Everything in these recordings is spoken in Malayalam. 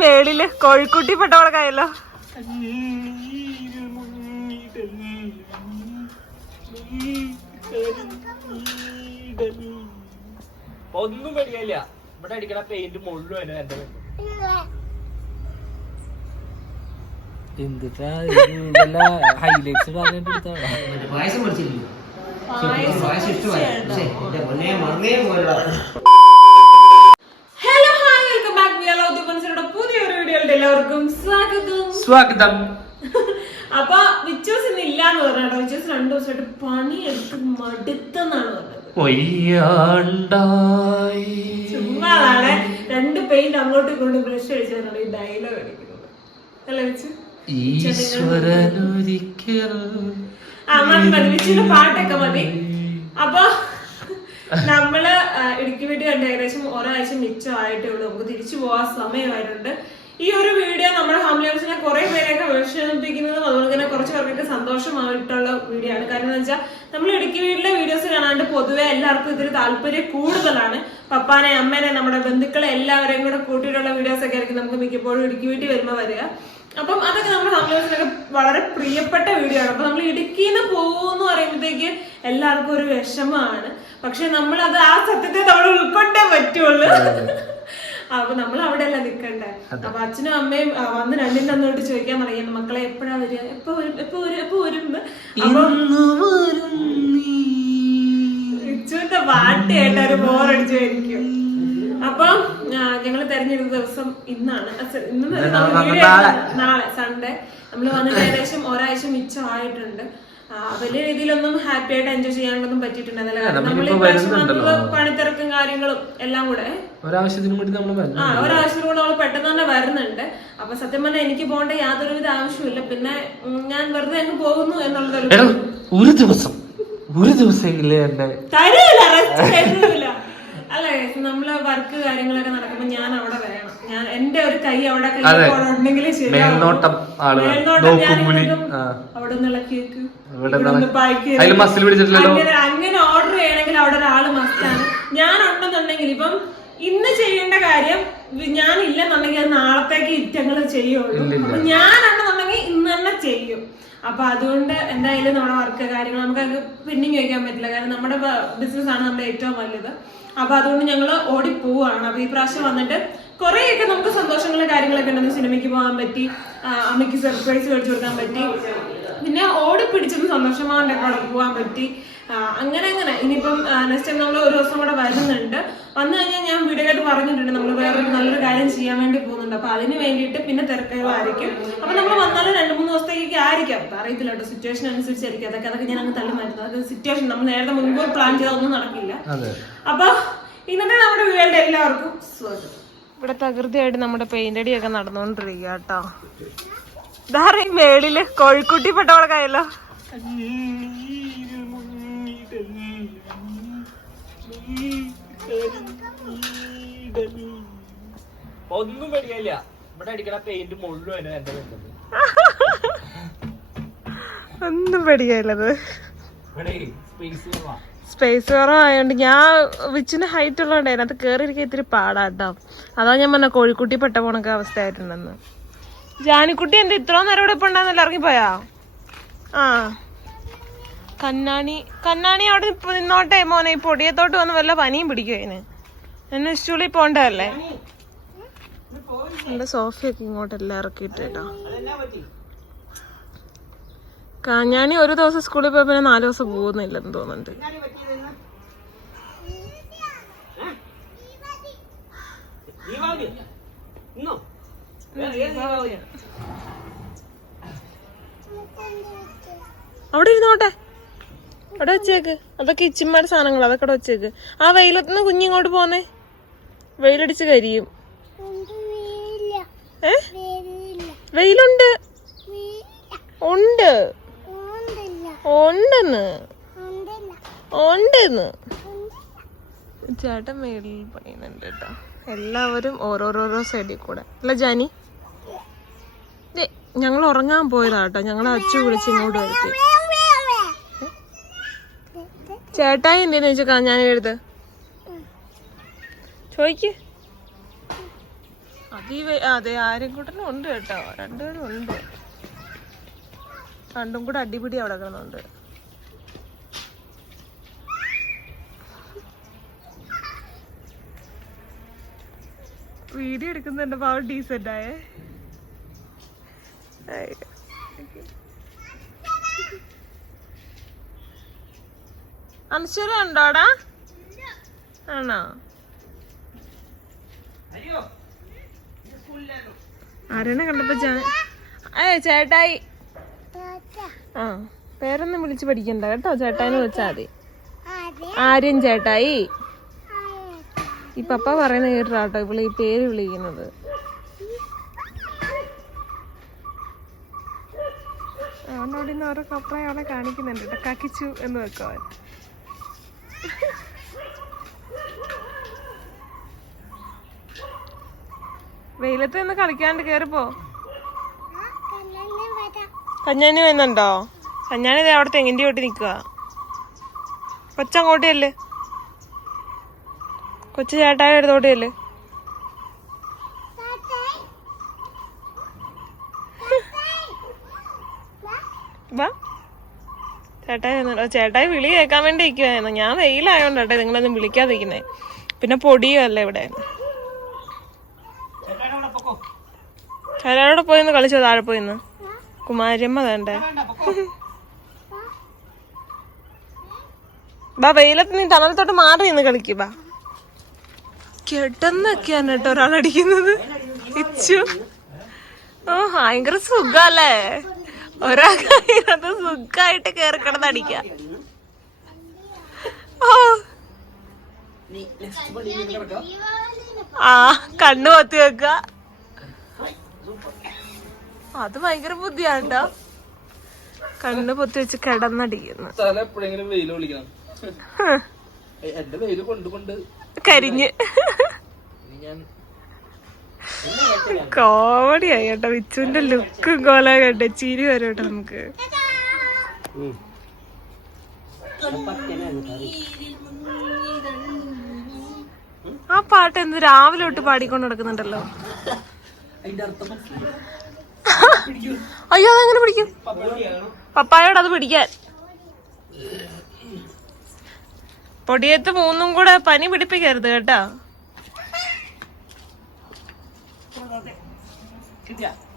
മേളിൽ കോഴിക്കുട്ടി പെട്ടവളക്കായല്ലോ ഒന്നും പേടിക്കില്ല ഇവിടെ അടിക്കണ പെയിന്റ് മുഴുവൻ എന്റെ എന്തിട്ടാ ഹൈലൈറ്റ്സ് പായസം പായസം ഇഷ്ടമായി. പക്ഷേ എന്റെ പൊന്നേ മറന്നേ പോലുള്ള ലവ് പുതിയൊരു വീഡിയോയുടെ എല്ലാവർക്കും സ്വാഗതം. സ്വാഗതം. അപ്പൊ വിച്ചോസ് ഇന്ന് ഇല്ലാന്ന് പറഞ്ഞോ വിച്ചോസ് രണ്ടു ദിവസമായിട്ട് പണിയെടുത്ത് മടുത്തെന്നാണ് പറഞ്ഞത്. ചുമ്മാതാണ്. രണ്ട് പെയിന്റ് അങ്ങോട്ടും ഇങ്ങോട്ടും ബ്രഷ് അടിച്ചാണ് ഈ ഡയലോഗ് അടിക്കുന്നത്. അല്ല വിച്ചു? ഈശ്വരനൊരിക്കൽ ആ മതി മതി. വിച്ചുവിന്റെ പാട്ടൊക്കെ മതി. അപ്പൊ നമ്മൾ ഇടുക്കി വീട്ടിൽ കണ്ട് ഏകദേശം ഒരാഴ്ച മിച്ചമായിട്ടേ ഉള്ളൂ. നമുക്ക് തിരിച്ചു പോകാൻ സമയമായിട്ടുണ്ട്. ഈ ഒരു വീഡിയോ നമ്മുടെ ഫാമിലി ഹൗസിനെ കുറെ പേരെയൊക്കെ വിഷമിപ്പിക്കുന്നതും അതുപോലെ തന്നെ കുറച്ച് പേർക്കൊക്കെ സന്തോഷമായിട്ടുള്ള വീഡിയോ ആണ്. കാരണം എന്താ വെച്ചാൽ നമ്മൾ ഇടുക്കി വീട്ടിലെ വീഡിയോസ് കാണാണ്ട് പൊതുവെ എല്ലാവർക്കും ഇതിൽ താല്പര്യം കൂടുതലാണ്. പപ്പാനെ അമ്മേനെ നമ്മുടെ ബന്ധുക്കളെ എല്ലാവരെയും കൂടെ കൂട്ടിയിട്ടുള്ള വീഡിയോസ് ഒക്കെ ആയിരിക്കും നമുക്ക് മിക്കപ്പോഴും ഇടുക്കി വീട്ടിൽ വരുമ്പോൾ വരിക. അപ്പം അതൊക്കെ നമ്മുടെ ഫാമിലിസിനൊക്കെ വളരെ പ്രിയപ്പെട്ട വീഡിയോ ആണ്. അപ്പൊ നമ്മൾ ഇടുക്കിന്ന് പോകുമെന്ന് പറയുമ്പോഴത്തേക്ക് എല്ലാവർക്കും ഒരു വിഷമമാണ്. പക്ഷെ നമ്മൾ അത് ആ സത്യത്തെ നമ്മൾ ഉൾക്കൊണ്ടേ പറ്റുള്ളൂ. അപ്പൊ നമ്മൾ അവിടെ അല്ല നിക്കണ്ടേ അപ്പൊ അച്ഛനും അമ്മയും വന്ന് രണ്ടും തന്നോട്ട് ചോദിക്കാൻ പറയുന്നു മക്കളെ എപ്പോഴാ വരിക? എപ്പോ വരും? എപ്പോ വരും? എപ്പോ വരും? ഇച്ചുവിന്റെ പാട്ട് കേട്ട ഒരു കഴിക്കും അപ്പൊ ഞങ്ങൾ തെരഞ്ഞെടുത്ത ദിവസം ഇന്നാണ്. ഇന്ന് നാളെ. സൺഡേ. നമ്മൾ വന്നിട്ട് ഏകദേശം ഒരാഴ്ച മിച്ചമായിട്ടുണ്ട്. വലിയ രീതിയിലൊന്നും ഹാപ്പി ആയിട്ട് എൻജോയ് ചെയ്യാനൊന്നും പറ്റിയിട്ടുണ്ടായിരുന്നില്ല. നമ്മൾ പണിത്തിരക്കും കാര്യങ്ങളും എല്ലാം കൂടെ ഒരാവശ്യത്തിനും വേണ്ടി നമ്മൾ ആ ഒരാവശ്യത്തിനും കൂടെ അവൾ പെട്ടെന്ന് തന്നെ വരുന്നുണ്ട്. അപ്പൊ സത്യം പറഞ്ഞാൽ എനിക്ക് പോകേണ്ട യാതൊരുവിധ ആവശ്യമില്ല പിന്നെ ഞാൻ വെറുതെ അങ്ങ് പോകുന്നു എന്നുള്ളതൊരു എടാ ഒരു ദിവസം ഒരു ദിവസം തരൂല അല്ല നമ്മൾ വർക്ക് കാര്യങ്ങളൊക്കെ നടക്കുമ്പോ ഞാൻ അവിടെ വേണം ഞാൻ എന്റെ ഒരു കൈ അവിടെ കൈ അവിടെ നിന്നുള്ള കേക്ക്. അതിൽ മസിൽ പിടിച്ചിട്ടില്ലല്ലോ? അങ്ങനെ ഓർഡർ ചെയ്യണമെങ്കിൽ അവിടെ ഒരാൾ മസ്റ്റാണ് ഞാൻ ഉണ്ടെന്നുണ്ടെങ്കിൽ ഇപ്പം ഇന്ന് ചെയ്യേണ്ട കാര്യം ഞാൻ ഇല്ലെന്നുണ്ടെങ്കിൽ അത് നാളത്തേക്ക് ഇറ്റങ്ങൾ ചെയ്യുള്ളൂ. അപ്പൊ ഞാൻ ഉണ്ടെന്നുണ്ടെങ്കിൽ ഇന്ന് തന്നെ ചെയ്യും. അപ്പൊ അതുകൊണ്ട് എന്തായാലും നമ്മുടെ വർക്ക് കാര്യങ്ങൾ നമുക്ക് അത് പിന്നിങ് ചോദിക്കാൻ പറ്റില്ല. കാരണം നമ്മുടെ ബിസിനസ് ആണ് നമ്മുടെ ഏറ്റവും വലുത്. അപ്പൊ അതുകൊണ്ട് ഞങ്ങൾ ഓടി പോവാണ് അപ്പൊ ഈ പ്രാവശ്യം വന്നിട്ട് കുറേയൊക്കെ നമുക്ക് സന്തോഷങ്ങളും കാര്യങ്ങളൊക്കെ ഉണ്ടെന്ന് സിനിമയ്ക്ക് പോകാൻ പറ്റി അമ്മയ്ക്ക് സർപ്രൈസ് മേടിച്ചു കൊടുക്കാൻ പറ്റി. പിന്നെ ഓടി പിടിച്ചത് സന്തോഷമാവന്റെ കൂടെ പോകാൻ പറ്റി. അങ്ങനെ അങ്ങനെ. ഇനിയിപ്പം നെക്സ്റ്റ് ടൈം നമ്മൾ ഒരു ദിവസം കൂടെ വരുന്നുണ്ട്. വന്നു കഴിഞ്ഞാൽ ഞാൻ വീഡിയോ ആയിട്ട് പറഞ്ഞിട്ടുണ്ട്. നമ്മൾ വേറൊരു നല്ലൊരു കാര്യം ചെയ്യാൻ വേണ്ടി പോകുന്നുണ്ട്. അപ്പൊ അതിന് വേണ്ടിയിട്ട് പിന്നെ തിരക്കുകളായിരിക്കും അപ്പൊ നമ്മൾ വന്നാലും രണ്ട് മൂന്ന് ദിവസത്തേക്ക് ആയിരിക്കാം. അറിയത്തില്ല കേട്ടോ സിറ്റുവേഷൻ അനുസരിച്ചായിരിക്കും. അതൊക്കെ അതൊക്കെ ഞാൻ അങ്ങ് തള്ളി മാറ്റുന്നത് അത് സിറ്റുവേഷൻ നമ്മൾ നേരത്തെ മുൻകൂർ പ്ലാൻ ചെയ്തൊന്നും നടക്കില്ല. അതെ. അപ്പൊ ഇന്നത്തെ നമ്മുടെ വീടുകളുടെ എല്ലാവർക്കും സ്വാഗതം. ഇവിടെ തകൃതിയായിട്ട് നമ്മുടെ പെയിന്റ് അടിയൊക്കെ നടന്നുകൊണ്ടിരിക്കുക കേട്ടോ ഇതാറി മേളിൽ കോഴിക്കുട്ടി പെട്ടവളക്കായല്ലോ ഒന്നും പേടിക്കില്ല ഇവിടെ അടിക്കണ പെയിന്റ് മുഴുവൻ എന്റെ ഒന്നും പേടിക്കില്ലത് ഇവിടെ സ്പേസ് കുറവാ സ്പേസ് കുറവായതുകൊണ്ട് ഞാൻ വിച്ചിന് ഹൈറ്റ് ഉള്ളതുകൊണ്ട് അതിനകത്ത് കയറിയിരിക്കാൻ ഇത്തിരി പാടാട്ടോ അതാ ഞാൻ പറഞ്ഞ കോഴിക്കുട്ടി പെട്ട പോണൊക്കെ അവസ്ഥയായിട്ടുണ്ടെന്ന് ജാനിക്കുട്ടി എന്താ ഇത്രയും നേരം ഇവിടെ ഉണ്ടാകുന്നല്ലോ ഇറങ്ങിപ്പോയാ? ആ. കണ്ണാണി കണ്ണാണി അവിടെ ഇപ്പൊ നിന്നോട്ടെ മോനെ ഈ പൊടിയത്തോട്ട് വന്ന് വല്ല പനിയും പിടിക്കും അതിന് എന്നെ സ്കൂളിൽ പോണ്ടല്ലേ എന്റെ സോഫയൊക്കെ ഇങ്ങോട്ടെല്ലാം ഇറക്കിയിട്ട് കേട്ടോ കാഞ്ഞാണി ഒരു ദിവസം സ്കൂളിൽ പോയ പിന്നെ നാല് ദിവസം പോകുന്നില്ലെന്ന് തോന്നുന്നുണ്ട്. അവിടെ ഇരുന്നോട്ടെ അവിടെ വെച്ചേക്ക്. അതൊക്കെ ഇച്ചിമാരുടെ സാധനങ്ങൾ അതൊക്കെ അവിടെ വെച്ചേക്ക്. ആ വെയിലത്ത് നിന്ന് കുഞ്ഞിങ്ങോട്ട് പോന്നേ. വെയിലടിച്ച് കരിയും. ഏ? വെയിലുണ്ട്. ഉണ്ട്. ഉണ്ടെന്ന്. ഉണ്ടെന്ന്. ചേട്ടൻ മേളിൽ പണിയുന്നുണ്ട് കേട്ടോ. എല്ലാവരും ഓരോരോരോ സൈഡിൽ കൂടെ. അല്ല ജാനി? ദേ, ഞങ്ങൾ ഉറങ്ങാൻ പോയതാ കേട്ടോ. ഞങ്ങൾ അച്ചു വിളിച്ച് ഇങ്ങോട്ട് വരുത്തി. ചേട്ടായി എന്തേന്ന് ചോദിച്ചാ ഞാൻ എഴുത് ചോയ്ക്ക് അതീവ അതെ ആരും കൂട്ടനും ഉണ്ട് കേട്ടോ. രണ്ടുപേരും ഉണ്ട്. രണ്ടും കൂടെ അടിപിടി അവിടെ കിടന്നുണ്ട്. വീഡിയോ എടുക്കുന്നുണ്ട് പാവം ഡീസെന്റ് ആയേ. അനശ്വര ഉണ്ടോടാ? ആണോ? ആരെന്നെ കണ്ടപ്പോ ഏ ചേട്ടായി. ആ പേരൊന്നും വിളിച്ച് പഠിക്കണ്ട കേട്ടോ ചേട്ടായിന് വെച്ചാൽ മതി. ആര്യൻ ചേട്ടായി. ഈ പപ്പ പറയുന്ന കേട്ടോ ഇപ്പോൾ ഈ പേര് വിളിക്കുന്നത്. അവനോട് ഇന്ന് ഓരോ കപ്പറയും അവനെ കാണിക്കുന്നുണ്ട് കേട്ടോ കക്കിച്ചു എന്ന് വെക്കോ വെയിലത്ത് നിന്ന് കളിക്കാണ്ട് കേറിപ്പോ. കഞ്ഞാണി വരുന്നുണ്ടോ? കഞ്ഞാനി അവിടെ തെങ്ങിന്റെ ചോട്ടി നിൽക്കുക കൊച്ചങ്ങോട്ടല്ലേ കൊച്ചു ചേട്ടായ അടുത്തോട്ടല്ലേ വാ. ചേട്ടായി ചേട്ടായി വിളി കേൾക്കാൻ വേണ്ടി ഇരിക്കുവായിരുന്നു. ഞാൻ വെയിലായോണ്ടാട്ടെ നിങ്ങളൊന്നും വിളിക്കാതിരിക്കുന്നേ. പിന്നെ പൊടിയും അല്ലേ ഇവിടെ ചേട്ടായോടെ പോയിന്ന് കളിച്ചോ താഴെ പോയിന്ന് കുമാരിയമ്മ വേണ്ടേ? ബാ വെയിലത്ത് നീ തണലത്തോട്ട് മാറി നിന്ന് കളിക്ക് ബാ. കെട്ടെന്നൊക്കെയാണ് കേട്ടോ ഒരാളടിക്കുന്നത് ഇച്ചു. ഓ ഭയങ്കര സുഖല്ലേ? ഒരാൾക്കത് സുഖായിട്ട് കേറി കിടന്നടിക്ക ഓ. ആ കണ്ണു പൊത്തി വെക്ക അത് ഭയങ്കര ബുദ്ധിയാണ്ടോ. കണ്ണു പൊത്തി വെച്ച് കിടന്നടിക്കുന്നു. കരിഞ്ഞ്. കോമഡി ആയി കേട്ടോ വിച്ചുവിന്റെ ലുക്കും കോല കേട്ടോ ചിരി വരും കേട്ടോ നമുക്ക്. ആ പാട്ട് എന്ത് രാവിലെ തൊട്ട് പാടിക്കൊണ്ട് നടക്കുന്നുണ്ടല്ലോ? അതിന്റെ അർത്ഥം അയ്യോ അതെങ്ങനെ പിടിക്കും? പപ്പായോട് അത് പിടിക്കാൻ. പൊടിയത്ത് മൂന്നും കൂടെ പനി പിടിപ്പിക്കരുത് കേട്ടോ.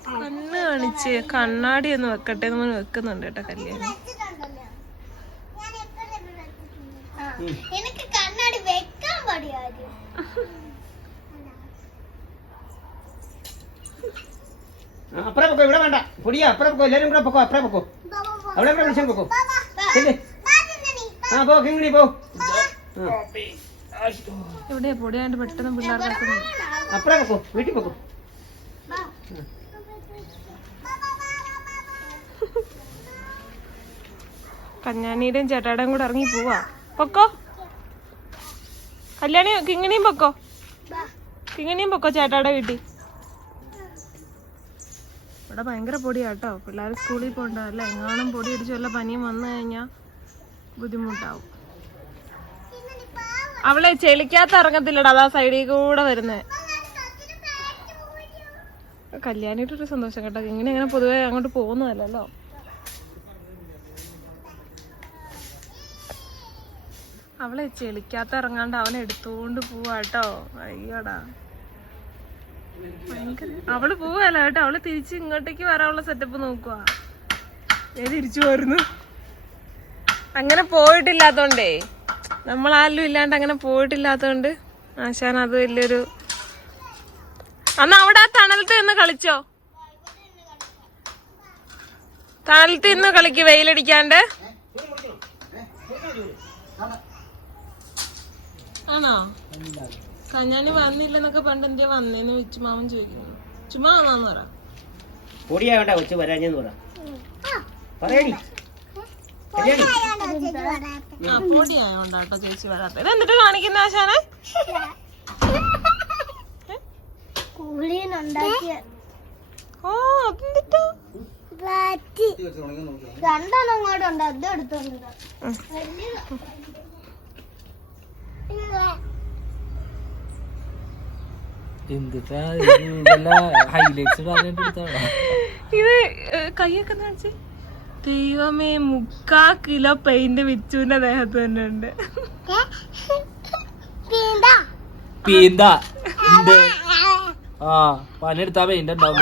കണ്ണ് കാണിച്ച് കണ്ണാടി ഒന്ന് വെക്കട്ടെ നമ്മൾ വെക്കുന്നുണ്ട് കേട്ടോ കല്യാണം എനിക്ക് കണ്ണാടി വെക്കാൻ പടിയായിരുന്നു അപ്പുറം പൊക്കോ ഇവിടെ വേണ്ട. പൊടിയാ അപ്പുറം പൊക്കോ എല്ലാവരും കൂടെ പൊക്കോ അപ്പുറം പൊക്കോ. അവിടെ ഇവിടെ വിളിച്ചാൽ പൊക്കോ. ചെല്ലേ. ആ പോ കിങ്ങിണി പോ. എവിടെയാ പൊടിയാണ്ട് പെട്ടെന്ന് വെക്കുന്നത് അപ്പുറം പൊക്കോ വീട്ടിൽ പൊക്കോ. കഞ്ഞാണിയുടെയും ചേട്ടാടേയും കൂടെ ഇറങ്ങി പോവാ. പൊക്കോ. കല്യാണി കിങ്ങിണിയും പൊക്കോ. കിങ്ങിണിയും പൊക്കോ ചേട്ടാടെ വീട്ടിൽ? ഇവിടെ ഭയങ്കര പൊടിയാട്ടോ. പിള്ളേർ സ്കൂളിൽ പോകണ്ടല്ലേ എങ്ങാനും പൊടി അടിച്ച് വല്ല പനിയും വന്നു കഴിഞ്ഞാൽ ബുദ്ധിമുട്ടാവും. അവളെ ചെളിക്കകത്ത് ഇറങ്ങത്തില്ലടാ അതാ സൈഡിൽ കൂടെ വരുന്നേ. കല്യാണിയുടെ ഒരു സന്തോഷം കേട്ടോ. ഇങ്ങനെ അങ്ങനെ പൊതുവെ അങ്ങോട്ട് പോകുന്നതല്ലല്ലോ. അവളെ ചെളിക്കകത്ത് ഇറങ്ങാണ്ട് അവനെ എടുത്തുകൊണ്ട് പോവാട്ടോ അയ്യോടാ. അവൾ പോവല്ല കേട്ടോ. അവൾ തിരിച്ച് ഇങ്ങോട്ടേക്ക് വരാനുള്ള സെറ്റപ്പ് നോക്കുക ഞാൻ തിരിച്ചു പോരുന്നു അങ്ങനെ പോയിട്ടില്ലാത്തോണ്ടേ. നമ്മളാരും ഇല്ലാണ്ട് അങ്ങനെ പോയിട്ടില്ലാത്തോണ്ട് ആശാൻ അത് വലിയൊരു അന്ന് അവിടെ തണലത്ത് നിന്ന് കളിച്ചോ? തണലത്ത് നിന്ന് കളിക്ക് വെയിലടിക്കാണ്ട്. ആണോ? കഞ്ഞാണി വന്നില്ലെന്നൊക്കെ പണ്ട് എന്തേ വന്നേന്ന് വെച്ച് മാമൻ ചോദിക്കുന്നു. ചുമ്മാ വന്നാന്ന് പറ. പൊടിയാ വേണ്ട കൊച്ചു വരാഞ്ഞെന്ന് പറ. പറയടി. ആ പൊടിയായോണ്ടാട്ടോ ചേച്ചി വരാത്ത ഇത് എന്നിട്ട് കാണിക്കുന്ന ആശാനെ? കൂളിന്നുണ്ടാക്കിയ ഓ അതെന്തിട്ടോ? രണ്ടെണ്ണം അങ്ങോട്ട് ഉണ്ട് അത് എടുത്തോണ്ട്. എന്തിട്ടാ ഹൈലൈറ്റ്സ് ഇത് കൈയൊക്കെ കാണിച്ചേ. ദൈവമേ മുക്കാ കിലോ പെയിന്റ് വിച്ചുവിന്റെ ദേഹത്ത് തന്നെ ഉണ്ട്. പീന്താ. പീന്ത. ഉണ്ട്. ആ പണിയെടുത്താ പെയിന്റ് ഉണ്ടാവും.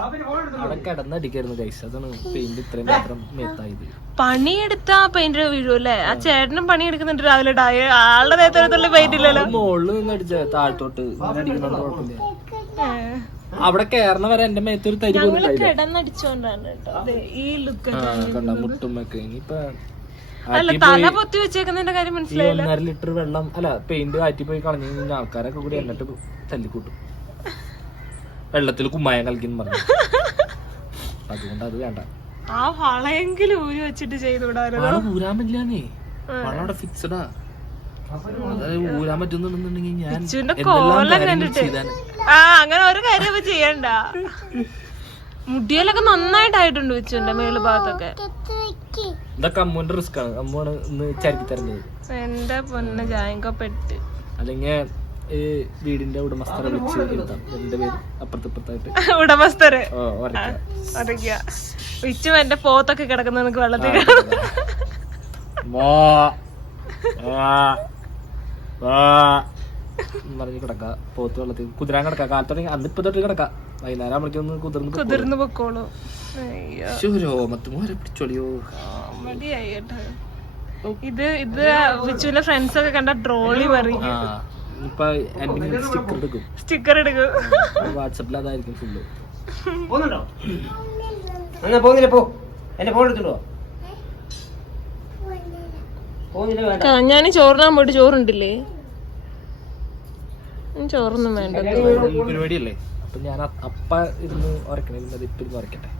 അവിടെ കിടന്നടിക്കായിരുന്നു ഗൈസ് അതാണ് പെയിന്റ് ഇത്രയും മാത്രം മേത്തായത്. പണിയെടുത്താ പെയിന്റ് വീഴുമല്ലേ ആ ചേട്ടനും പണിയെടുക്കുന്നുണ്ട് രാവിലെ ഡായ ആളുടെ ദേഹത്തോടത്തുള്ള പെയിന്റ് ഇല്ലല്ലോ. മുകളിൽ നിന്ന് അടിച്ച താഴത്തോട്ട്. അടിക്കുന്നതുകൊണ്ട് കുഴപ്പമില്ല അവിടെ കേറണ വരെ എന്റെ മേത്തൊരു തരി പോലും മുട്ടുമൊക്കെ ഇനിയിപ്പൊ അല്ല തല പൊത്തി വെച്ചേക്കുന്നതിന്റെ കാര്യം ഈ മനസ്സിലായില്ല. ഒന്നര ലിറ്റർ വെള്ളം അല്ല പെയിന്റ് കാറ്റി പോയി കളഞ്ഞു കഴിഞ്ഞാൽ ആൾക്കാരൊക്കെ കൂടി എന്നിട്ട് തല്ലിക്കൂട്ടും. വെള്ളത്തിൽ കുമ്മായം കളിക്കുന്ന പറഞ്ഞു. അതുകൊണ്ട് അത് വേണ്ട. ആ വളയെങ്കിലും ഊരി വെച്ചിട്ട് വള ഊരാൻ പറ്റില്ലാന്നേ. വളം അവിടെ ഫിക്സഡാ ഊരാൻ പറ്റുന്നുണ്ടെന്നുണ്ടെങ്കിൽ ഞാൻ കോലം കണ്ടിട്ട്. ആ അങ്ങനെ ഒരു കാര്യം ചെയ്യണ്ട. മുടിയിലൊക്കെ നന്നായിട്ടായിട്ടുണ്ട് വെച്ചുണ്ട് മേൾ ഭാഗത്തൊക്കെ. ഇതൊക്കെ അമ്മുവിന്റെ റിസ്ക് ആണ് അമ്മുവാണ് ഇന്ന് ചരിക്കി തരുന്നത് എന്റെ പൊന്ന ജായങ്കപ്പെട്ട്. അല്ലെങ്കിൽ ഈ വീടിന്റെ ഉടമസ്ഥരെ വിളിച്ച് എഴുതാം. എന്റെ പേര് അപ്പുറത്തിപ്പുറത്തായിട്ട് ഉടമസ്ഥര്. വിച്ചു എന്റെ പോത്തൊക്കെ കിടക്കുന്ന നിനക്ക് വെള്ളത്തിൽ പറഞ്ഞ് കിടക്ക. പോത്ത് വെള്ളത്തിൽ. കുതിരാൻ കിടക്ക. കാലത്തോടെ അന്ന് ഇപ്പൊ തൊട്ട് കിടക്ക. വൈകുന്നേരം ആകുമ്പോഴേക്കും കുതിർന്ന്. കുതിർന്ന് പൊക്കോളൂ. രോമത്തുമോരെ പിടിച്ചോളിയോ. ഇത് ഇത് വിച്ചുവിന്റെ ഫ്രണ്ട്സ് ഒക്കെ കണ്ട ട്രോളി പറയും. സ്റ്റിക്കർ എടുക്കും. സ്റ്റിക്കർ എടുക്കും. വാട്സപ്പിൽ അതായിരിക്കും ഫുള്ള് എന്നാ പോകുന്നില്ല? പോ. എന്റെ ഫോൺ എടുത്തിട്ടോ ഞാൻ ചോറിനാൻ പോയിട്ട് ചോറുണ്ടില്ലേ? ചോറൊന്നും വേണ്ട. പരിപാടിയല്ലേ? അപ്പൊ ഞാൻ അപ്പ ഇരുന്ന് ഉറക്കണേ. ഇപ്പം ഇരുന്ന് ഉറക്കട്ടെ.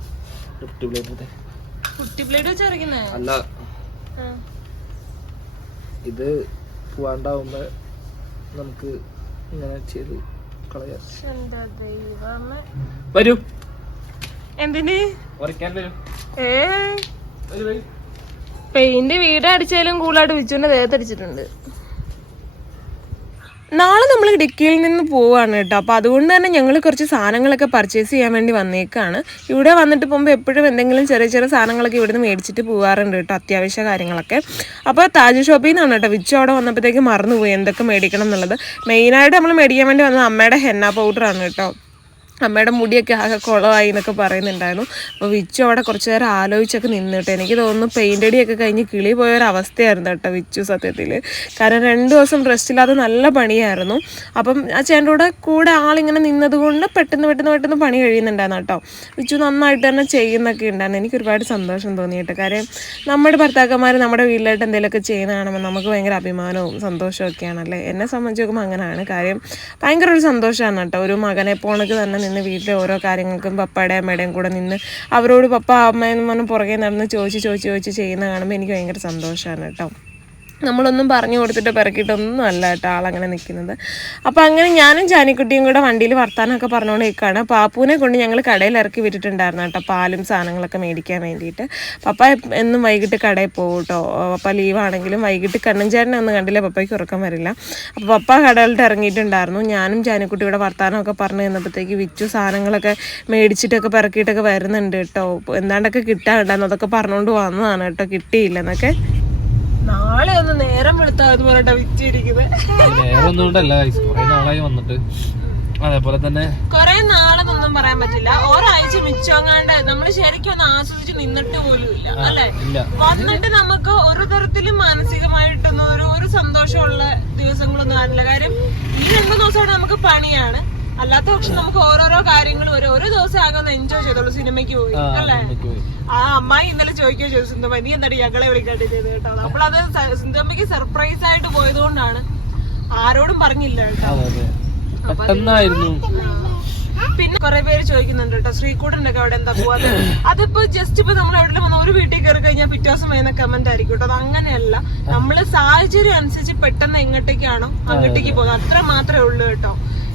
ഫിഫ്റ്റി പ്ലേറ്റ് കുട്ടി പ്ലേറ്റ് വെച്ചറിക്കുന്നേ അല്ല. ഇത് പോവാണ്ടാവുമ്പോ നമുക്ക് ഇങ്ങനെ ചെയ്ത് കളയാം. വരൂ. എന്തിന്? പെയിന്റ് വീട് അടിച്ചാലും കൂളായിട്ട് വിച്ചുവിന്റെ ദേഹത്തടിച്ചിട്ടുണ്ട്. നാളെ നമ്മൾ ഇടുക്കിയിൽ നിന്ന് പോവാണ് കേട്ടോ. അപ്പോൾ അതുകൊണ്ട് തന്നെ ഞങ്ങൾ കുറച്ച് സാധനങ്ങളൊക്കെ പർച്ചേസ് ചെയ്യാൻ വേണ്ടി വന്നേക്കാണ്. ഇവിടെ വന്നിട്ട് പോകുമ്പോൾ എപ്പോഴും എന്തെങ്കിലും ചെറിയ ചെറിയ സാധനങ്ങളൊക്കെ ഇവിടുന്ന് മേടിച്ചിട്ട് പോകാറുണ്ട് കേട്ടോ അത്യാവശ്യ കാര്യങ്ങളൊക്കെ. അപ്പോൾ താജ് ഷോപ്പിൽ നിന്നാണ് കേട്ടോ. വിച്ച് അവിടെ വന്നപ്പോഴത്തേക്ക് മറന്നുപോയി എന്തൊക്കെ മേടിക്കണം എന്നുള്ളത്. മെയിനായിട്ട് നമ്മൾ മേടിക്കാൻ വേണ്ടി വന്നത് അമ്മയുടെ ഹെന്ന പൗഡറാണ് കേട്ടോ. അമ്മയുടെ മുടിയൊക്കെ ആകെ കുളമായി എന്നൊക്കെ പറയുന്നുണ്ടായിരുന്നു. അപ്പോൾ വിച്ചു അവിടെ കുറച്ച് നേരം ആലോചിച്ചൊക്കെ നിന്നിട്ട് എനിക്ക് തോന്നുന്നു പെയിന്റ് അടിയൊക്കെ കഴിഞ്ഞ് കിളി പോയൊരവസ്ഥയായിരുന്നു കേട്ടോ വിച്ചു സത്യത്തിൽ കാരണം രണ്ട് ദിവസം റെസ്റ്റ് ഇല്ലാതെ നല്ല പണിയായിരുന്നു. അപ്പം ആ ചേട്ടന്റെ കൂടെ കൂടെ ആളിങ്ങനെ നിന്നതുകൊണ്ട് പെട്ടെന്ന് പെട്ടെന്ന് പെട്ടെന്ന് പണി കഴിയുന്നുണ്ടായിരുന്നു കേട്ടോ. വിച്ചു നന്നായിട്ട് തന്നെ ചെയ്യുന്നൊക്കെ ഉണ്ടായിരുന്നു. എനിക്ക് ഒരുപാട് സന്തോഷം തോന്നി കേട്ടോ കാര്യം നമ്മുടെ ഭർത്താക്കന്മാർ നമ്മുടെ വീട്ടിലായിട്ട് എന്തെങ്കിലുമൊക്കെ ചെയ്യുന്ന നമുക്ക് ഭയങ്കര അഭിമാനവും സന്തോഷവും ഒക്കെയാണല്ലേ എന്നെ സംബന്ധിച്ച് അങ്ങനെയാണ്. കാര്യം ഭയങ്കര ഒരു സന്തോഷമാണ് കേട്ടോ. ഒരു മകനെ പോണക്ക് തന്നെ നിന്ന് വീട്ടിലെ ഓരോ കാര്യങ്ങൾക്കും പപ്പയുടെ അമ്മയുടെയും കൂടെ നിന്ന് അവരോട് പപ്പ അമ്മയെന്ന് പറഞ്ഞ് പുറകെ നടന്ന് ചോദിച്ച് ചോദിച്ച് ചോദിച്ച് ചെയ്യുന്ന കാണുമ്പോൾ എനിക്ക് ഭയങ്കര സന്തോഷമാണ് കേട്ടോ. നമ്മളൊന്നും പറഞ്ഞു കൊടുത്തിട്ട് പിറക്കിയിട്ടൊന്നും അല്ല കേട്ടോ ആളങ്ങനെ നിൽക്കുന്നത്. അപ്പോൾ അങ്ങനെ ഞാനും ജാനിക്കുട്ടിയും കൂടെ വണ്ടിയിൽ വർത്താനമൊക്കെ പറഞ്ഞുകൊണ്ട് നിൽക്കുകയാണ് പാപ്പുവിനെ കൊണ്ട് ഞങ്ങൾ കടയിൽ ഇറക്കി വിട്ടിട്ടുണ്ടായിരുന്നു കേട്ടോ പാലും സാധനങ്ങളൊക്കെ മേടിക്കാൻ വേണ്ടിയിട്ട്. പപ്പ എന്നും വൈകിട്ട് കടയിൽ പോകും കേട്ടോ. പപ്പ ലീവാണെങ്കിലും വൈകിട്ട് കണ്ണഞ്ചാരനെ ഒന്നും കണ്ടില്ല പപ്പയ്ക്ക് ഉറക്കം വരില്ല. അപ്പോൾ പപ്പ കടകളിട്ട് ഇറങ്ങിയിട്ടുണ്ടായിരുന്നു. ഞാനും ജാനിക്കുട്ടിയുടെ വർത്താനമൊക്കെ പറഞ്ഞു തന്നപ്പോഴത്തേക്ക് വിച്ചു സാധനങ്ങളൊക്കെ മേടിച്ചിട്ടൊക്കെ പിറക്കിയിട്ടൊക്കെ വരുന്നുണ്ട് കേട്ടോ. എന്താണ്ടൊക്കെ കിട്ടാൻ ഉണ്ടായിരുന്നു അതൊക്കെ പറഞ്ഞുകൊണ്ട് വന്നതാണ് കേട്ടോ. കിട്ടിയില്ല എന്നൊക്കെ. നാളെ ഒന്ന് നേരം വെളുത്താന്ന് പറഞ്ഞിട്ടാ വിറ്റിരിക്കുന്നത് നേരം ഒന്നും കൊണ്ടല്ല. കുറെ നാളായി വന്നിട്ട്. അതേപോലെ തന്നെ കൊറേ നാളെന്നൊന്നും പറയാൻ പറ്റില്ല. ഒരാഴ്ച മിച്ചങ്ങാണ്ട് നമ്മൾ ശരിക്കും ഒന്ന് ആസ്വദിച്ച് നിന്നിട്ട് പോലും ഇല്ല അല്ലെ? വന്നിട്ട് നമുക്ക് ഒരു തരത്തിലും മാനസികമായിട്ടൊന്നും ഒരു ഒരു സന്തോഷമുള്ള ദിവസങ്ങളൊന്നും ആരില്ല കാര്യം ഈ രണ്ടു ദിവസമായിട്ട് നമുക്ക് പണിയാണ്. അല്ലാത്ത പക്ഷെ നമുക്ക് ഓരോരോ കാര്യങ്ങൾ ഓരോ ദിവസം ആകുന്ന ഒന്ന് എൻജോയ് ചെയ്തോളൂ സിനിമയ്ക്ക് പോയി അല്ലേ? ആ അമ്മായി ഇന്നലെ ചോദിക്കുകയോ ചോദിച്ചു സിന്ധമ്മ നീ എന്താടി ഞങ്ങളെ വിളിക്കാണ്ട് ചെയ്ത് കേട്ടോ? അപ്പോളത് സിന്ധമ്മയ്ക്ക് സർപ്രൈസ് ആയിട്ട് പോയതുകൊണ്ടാണ് ആരോടും പറഞ്ഞില്ല കേട്ടോ. പിന്നെ കുറെ പേര് ചോദിക്കുന്നുണ്ട് കേട്ടോ ശ്രീകൂടന്റെ ഒക്കെ അവിടെ എന്താ പോവാതെ അതിപ്പോ ജസ്റ്റ് ഇപ്പൊ നമ്മൾ എവിടെ വന്ന ഒരു വീട്ടിൽ കയറി കഴിഞ്ഞാൽ പിറ്റേ ദിവസം വരുന്ന കമന്റ് ആയിരിക്കും കേട്ടോ. അത് അങ്ങനെയല്ല. നമ്മൾ സാഹചര്യം അനുസരിച്ച് പെട്ടെന്ന് എങ്ങോട്ടേക്കാണോ അങ്ങോട്ടേക്ക് പോകുന്നത്. അത്ര മാത്രമേ ഉള്ളൂ കേട്ടോ.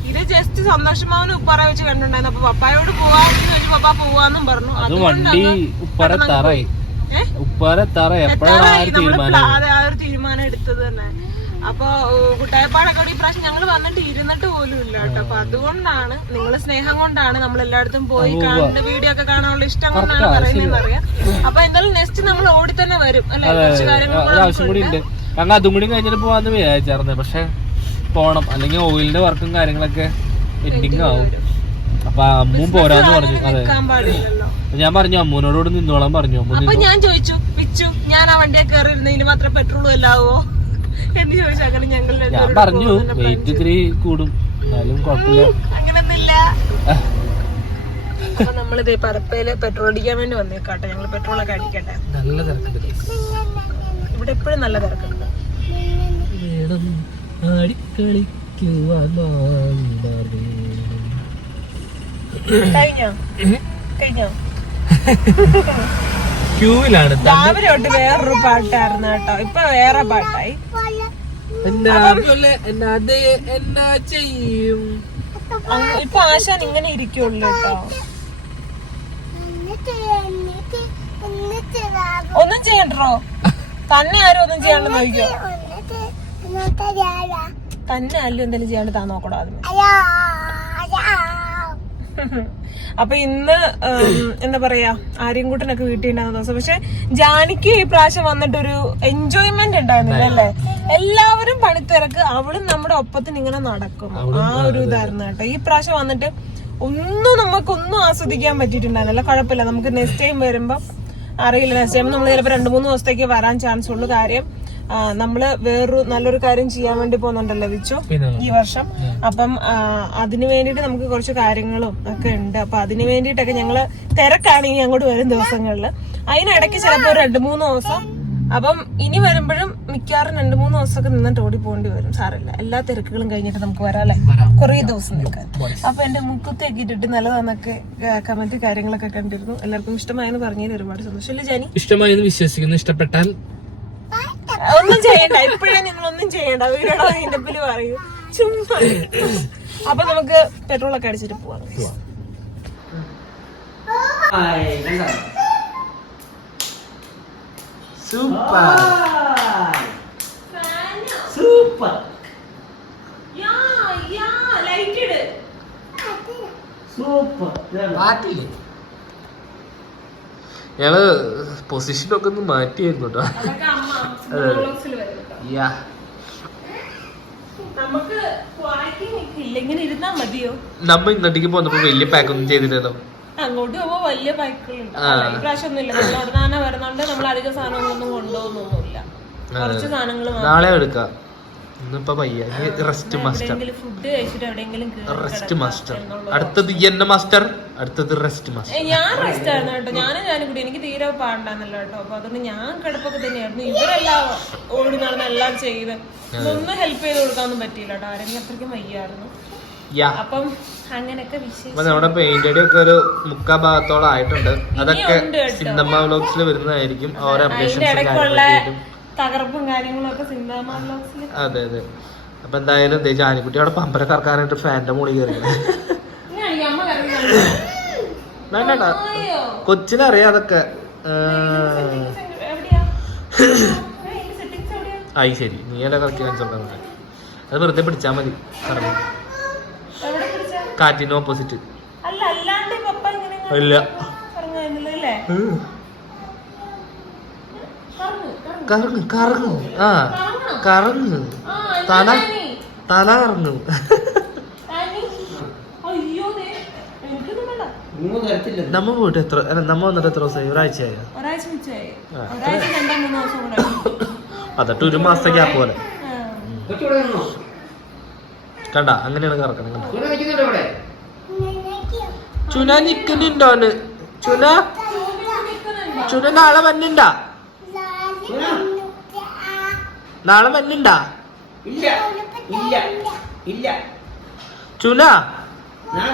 ഇത് ജസ്റ്റ് സന്തോഷമാവന് ഉപ്പാറ വെച്ച് കണ്ടിട്ടുണ്ടായിരുന്നു. അപ്പൊ പപ്പായോട് പോവാന്ന് ചോദിച്ചു പപ്പ പോവാന്നും പറഞ്ഞു. അത് വണ്ടി ഉപ്പാറ തറയി ഏഹ് ഉപ്പാരെ തറ. എപ്പോഴാണ് ആ ഒരു തീരുമാനം? പ്ലാ- അതെ, ആ ഒരു തീരുമാനം എടുത്തത് തന്നെ. അപ്പൊ കുട്ടായപ്പാടൊക്കെ ഇവിടെ ഇപ്രാവശ്യം ഞങ്ങൾ വന്നിട്ട് ഇരുന്നിട്ട് പോലും ഇല്ല കേട്ടോ. അപ്പൊ അതുകൊണ്ടാണ് നിങ്ങൾ സ്നേഹം കൊണ്ടാണ് നമ്മൾ എല്ലായിടത്തും പോയി കാണുന്ന വീഡിയോ ഒക്കെ കാണാനുള്ള ഇഷ്ടം കൊണ്ടാണ് പറയുന്നത് അറിയാം. അപ്പൊ എന്തായാലും നെക്സ്റ്റ് നമ്മൾ ഓടി തന്നെ വരും അല്ലെ? കുറച്ച് കാര്യങ്ങൾ ഞങ്ങൾ അതും കൂടി കഴിഞ്ഞിട്ട് പോവാന്ന് വിചാരിച്ചായിരുന്നു. പക്ഷെ പോണം. അല്ലെങ്കിൽ ഓയിലിന്റെ വർക്കും കാര്യങ്ങളൊക്കെ എൻഡിങ് ആവും. അപ്പൊ അമ്മും പോരാന്ന് പറഞ്ഞു. അതെ. ഞാൻ പറഞ്ഞു അമ്മൂനോടോട് നിന്നോളാൻ പറഞ്ഞു. അമ്മു അപ്പൊ ഞാൻ ചോദിച്ചു പിച്ചു ഞാൻ ആ വണ്ടിയെ കയറിയിരുന്നതിന് മാത്രം പെട്രോളും എല്ലാവോ എന്ന് ചോദിച്ചു. അങ്ങനെ ഞങ്ങൾ ഞാൻ പറഞ്ഞു വെയിറ്റ് ഇത്തിരി കൂടും. എന്നാലും കുഴപ്പമില്ല. അങ്ങനൊന്നുമില്ല. അപ്പൊ നമ്മളിത് പരപ്പയിൽ പെട്രോൾ അടിക്കാൻ വേണ്ടി വന്നേക്കാട്ടെ. ഞങ്ങൾ പെട്രോൾ ഒക്കെ അടിക്കട്ടെ. നല്ല തിരക്കുണ്ട് ഇവിടെ എപ്പോഴും നല്ല തിരക്കുണ്ട്. ആടിക്കളിക്കുവാൻ. കഴിഞ്ഞോ? കഴിഞ്ഞോ? ക്യൂവിലാണ്. രാവിലെ തൊട്ട് വേറൊരു പാട്ടായിരുന്നു കേട്ടോ. ഇപ്പൊ വേറെ പാട്ടായി. എന്നാ പോലെ എന്നാ എന്നാ ചെയ്യും. ഇപ്പൊ ആശാൻ ഇങ്ങനെ ഇരിക്കുള്ളൂ കേട്ടോ. ഒന്നും ചെയ്യണ്ടോ? തന്നെ ആരും ഒന്നും ചെയ്യാണ്ട് നോക്കിയോ തന്നെ അല്ലു എന്തെങ്കിലും ചെയ്യാണ്ട് താൻ നോക്കണോ അപ്പൊ ഇന്ന് എന്താ പറയാ ആര്യൻകുട്ടനൊക്കെ വീട്ടിൽ ഉണ്ടാകുന്ന ദിവസം. പക്ഷെ ജാനിക്ക് ഈ പ്രാവശ്യം വന്നിട്ടൊരു എൻജോയ്മെന്റ് ഉണ്ടായിരുന്നില്ല അല്ലേ? എല്ലാവരും പണിത്തിരക്ക് അവളും നമ്മുടെ ഒപ്പത്തിന് ഇങ്ങനെ നടക്കും. ആ ഒരു ഇതായിരുന്നു കേട്ടോ. ഈ പ്രാവശ്യം വന്നിട്ട് ഒന്നും നമുക്കൊന്നും ആസ്വദിക്കാൻ പറ്റിയിട്ടുണ്ടായിരുന്നില്ല. കുഴപ്പമില്ല. നമുക്ക് നെക്സ്റ്റ് ടൈം വരുമ്പോ അറിയില്ല. നെക്സ്റ്റ് ടൈം നമ്മൾ ചിലപ്പോൾ രണ്ട് മൂന്ന് ദിവസത്തേക്ക് വരാൻ ചാൻസ് ഉള്ളു. കാര്യം നമ്മൾ വേറൊരു നല്ലൊരു കാര്യം ചെയ്യാൻ വേണ്ടി പോകുന്നുണ്ടല്ലോ വിച്ചു ഈ വർഷം. അപ്പം അതിനു വേണ്ടിട്ട് വേണ്ടിയിട്ട് നമുക്ക് കുറച്ച് കാര്യങ്ങളും ഒക്കെ ഉണ്ട്. അപ്പൊ അതിനു വേണ്ടിയിട്ടൊക്കെ ഞങ്ങൾ തിരക്കാണ് ഇനി അങ്ങോട്ട് വരും ദിവസങ്ങളിൽ അതിനിടയ്ക്ക് ചിലപ്പോൾ രണ്ടു മൂന്ന് ദിവസം. അപ്പം ഇനി വരുമ്പോഴും മിക്കവാറും രണ്ട് മൂന്ന് ദിവസമൊക്കെ നിന്നിട്ട് ഓടി പോകേണ്ടി വരും സാറില്ല എല്ലാ തിരക്കുകളും കഴിഞ്ഞിട്ട് നമുക്ക് വരാല്ലേ കുറെ ദിവസം നിൽക്കാൻ അപ്പൊ എന്റെ മുഖത്തൊക്കെ ഇട്ടിട്ട് നല്ലതാന്നൊക്കെ കമന്റ് കാര്യങ്ങളൊക്കെ കണ്ടിരുന്നു. എല്ലാവർക്കും ഇഷ്ടമായെന്ന് പറഞ്ഞതിന് ഒരുപാട് സന്തോഷം. ജാനി? ഇഷ്ടമായെന്ന് വിശ്വസിക്കുന്നു. ഇഷ്ടപ്പെട്ടാൽ ഒന്നും ചെയ്യണ്ട. ഇപ്പോഴേ നിങ്ങൾ ഒന്നും ചെയ്യണ്ട. വീടോ അതിന്റെ പറയൂ. ചുമ്മാ. അപ്പൊ നമുക്ക് പെട്രോൾ ഒക്കെ അടിച്ചിട്ട് പോവാം? സൂപ്പർ. സൂപ്പർ. സൂപ്പർ. ഞങ്ങൾ പൊസിഷനൊക്കെ ഒന്ന് മാറ്റിയായിരുന്നു കേട്ടോ യാ. നമ്മ ഇങ്ങോട്ടേക്ക് പോന്നപ്പോ വലിയ പാക്ക് ഒന്നും ചെയ്തില്ലല്ലോ. അങ്ങോട്ട് പോകുമ്പോ വലിയ പാക്കുകളുണ്ട് ആ. ഈ പ്രാവശ്യം ഒന്നുമില്ല നമ്മൾ അവിടെ വരുന്നോണ്ട്. നമ്മൾ അധികം സാധനങ്ങളൊന്നും കൊണ്ടുപോകുന്നൊന്നുമില്ല. കുറച്ച് സാധനങ്ങൾ നാളെ എടുക്കാം. ഇന്നിപ്പോ പയ്യ റെസ്റ്റ് മാസ്റ്റർ റെസ്റ്റ് മാസ്റ്റർ അടുത്തത് എന്നെ മാസ്റ്റർ അടുത്തത് റെസ്റ്റ് മാസ്റ്റർ ഞാൻ റെസ്റ്റ് ആയിരുന്നു കേട്ടോ. ഞാനും ഞാനും കൂടി. എനിക്ക് തീരെ പാടാന്നല്ലോ കേട്ടോ. അപ്പൊ അതുകൊണ്ട് ഞാൻ കിടപ്പൊക്കെ തന്നെയായിരുന്നു. ഇവരെല്ലാം ഓടി നടന്ന് എല്ലാം ചെയ്ത്. ഇതൊന്നും ഹെൽപ്പ് ചെയ്ത് കൊടുക്കാനൊന്നും പറ്റിയില്ല കേട്ടോ. ആരെങ്കിലും അത്രയ്ക്കും വയ്യായിരുന്നു. അപ്പം അങ്ങനെയൊക്കെ വിശേഷം നമ്മുടെ പെയിന്റ് അടി ഒക്കെ ഒരു മുക്കാ ഭാഗത്തോളം ആയിട്ടുണ്ട്. അതൊക്കെ. സിനിമ വ്ലോഗ്സിൽ വരുന്നതായിരിക്കും. ഓരോ അപ്ഡേഷൻസ് തകർപ്പും കാര്യങ്ങളും ഒക്കെ ബ്ലോഗ്സിൽ അതെ അതെ. അപ്പൊ എന്തായാലും ദേ ജാനിക്കുട്ടി അവിടെ പമ്പര കറക്കാനായിട്ട് ഫാന്റെ മുകളിൽ കയറി. വേണ്ട കൊച്ചിനറിയാം അതൊക്കെ. ആയി ശരി. നീ അല്ല കറക്കി കാണിച്ചോണ്ടാ അത് വെറുതെ പിടിച്ചാ മതി. കാറ്റിന്റെ കാറ്റിന് ഓപ്പോസിറ്റ് ഇല്ല. കറങ്ങ് കറങ്ങ്. ആ കറങ്ങ്. തല തല കറങ്ങു. നമ്മ പോയിട്ട് എത്ര അല്ല നമ്മ വന്നിട്ട് എത്ര ദിവസമായി ഒരാഴ്ചയായോ? അതട്ട് ഒരു മാസത്തെ ഗ്യാപ്പ് പോലെ. കണ്ട അങ്ങനെയാണ് കറക്കണം കണ്ട. ചുന നിക്കുന്നുണ്ടോന്ന് ചുന ചുന നാളെ വന്നിണ്ടാ? നാളെ മഞ്ഞുണ്ടാ? ഇല്ല ഇല്ല ഇല്ല. ചുന? ഞാൻ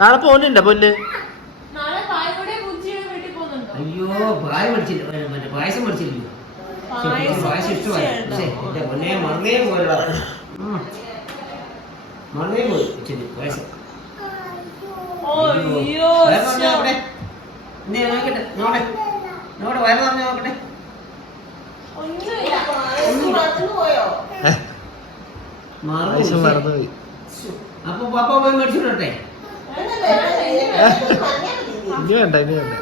നാളെ പോന്നുണ്ട പോകുന്നുണ്ടാ? പൊന്ന് അയ്യോ പായ പഠിച്ചില്ല മറ്റേ പായസം പഠിച്ചില്ല പായസം ഇഷ്ടമായി. ശ്ശെ, എന്റെ പൊന്നെ മറന്നേ പോയടാ. മറന്നേ പോയി പായസം. മറന്നുപോയി. അപ്പൊ പപ്പ പോയി മേടിച്ചിട്ടെ ഇനി വേണ്ട ഇനി വേണ്ട.